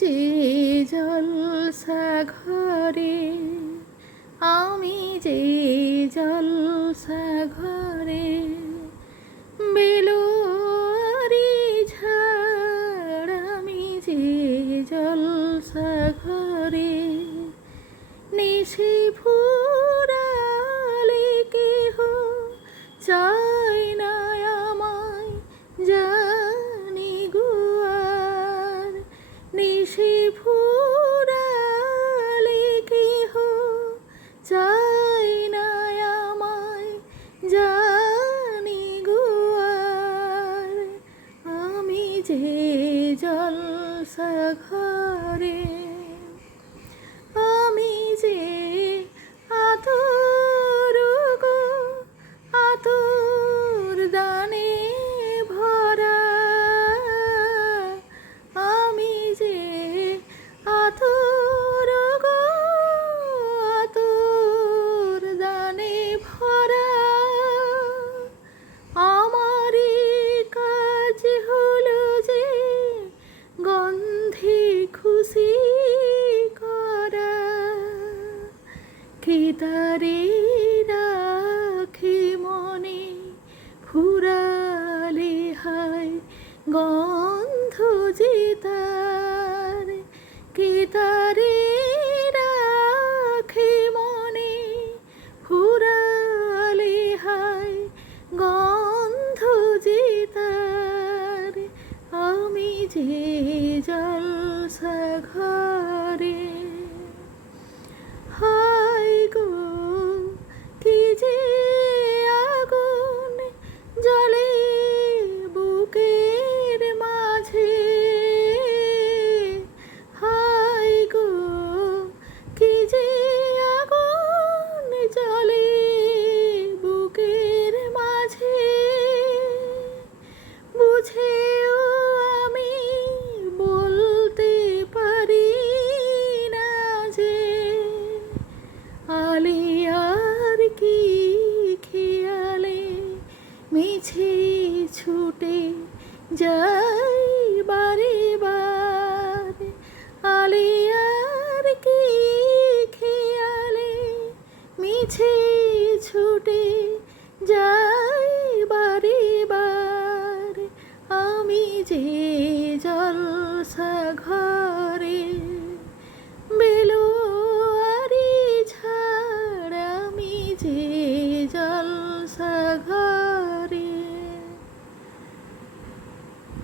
যে জলসা ঘরে, আমি যে জলসা ঘরে, বেলোয়ারি ঝাড় আমি যে জলসা ঘরে, নিশি ফুরালে কেহ চায় না আমায় জানি গুয়ার, নিশি ফুরালে কেহ চায় না আমায় জানি গুয়ার, আমি যে জলসা ঘরে, আমি যে আতর গো আতর দানে ভরা, আমি যে আতর গো আতর দানে ভরা, আমারই কাজ হলো যে গন্ধে খুশি করা, কে তারে রাখে মনে ফুরালে হায় গন্ধ যে তার, কে তারে রাখে মনে ফুরালে হায় গন্ধ যে তার, আমি যে জলসা ঘরে। হায় গো কি যে আগুন জ্বলে বুকের মাঝে, হায় গো কি যে আগুন জ্বলে বুকের মাঝে, বুঝেও আমি বলতে পারি না যে আলিয়ার কি খেয়ালে মিছে ছুটে যাই বারে বার, আলিয়ার কি খেয়ালে মিছে ছুটে যাই বারে বার, আমি যে জলসা ঘর।